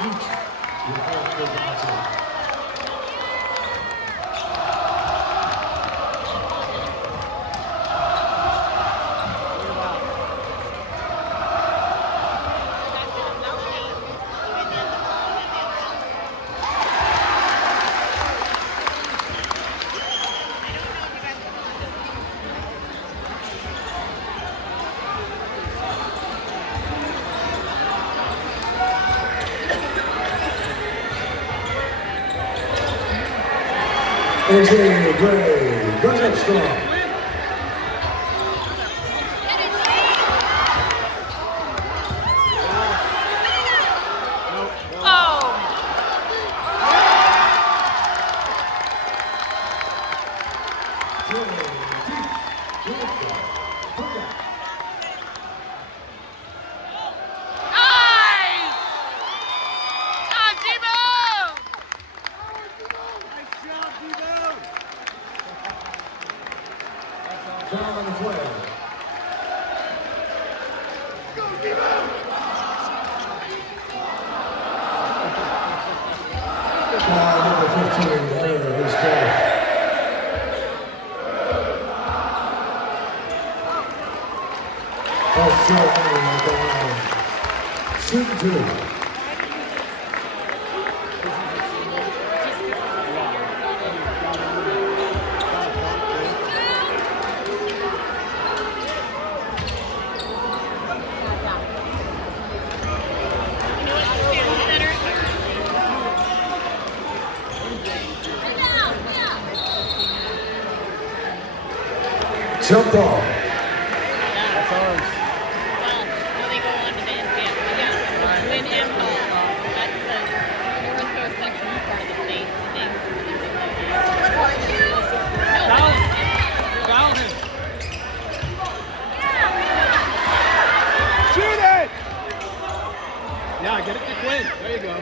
each with all three boxes. AJ Gray, goes up strong. Foul on the play. Go, Devo! Foul number 15, Heather, his foul. Paul short at the line. Shooting two. Jump ball. That's ours. Well, they go on to the NCAA. Yeah. Win and ball. That's the North Coast section part of the state. Foul him. Foul him. Shoot it! Yeah, get it to Quinn. There you go.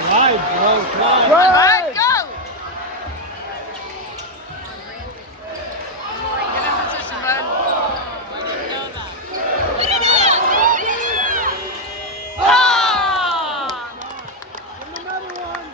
Slide, bro. Slide. Right, go! Get in position, bud. Give him another one.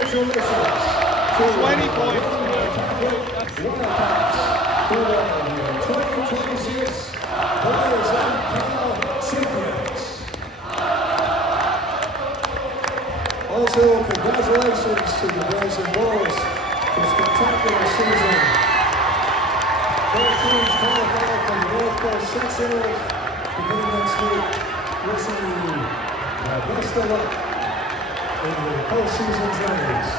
Congratulations. 20 points. 2026 Boys and Cal Champions. Also, congratulations to the boys and girls for a spectacular season. Both teams qualified from the North Coast Sectionals. Beginning next week, wishing you the best of luck in your postseason journeys.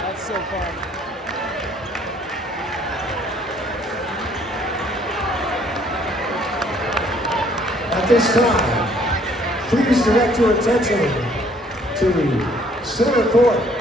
That's so fun. At this time, please direct your attention to center court.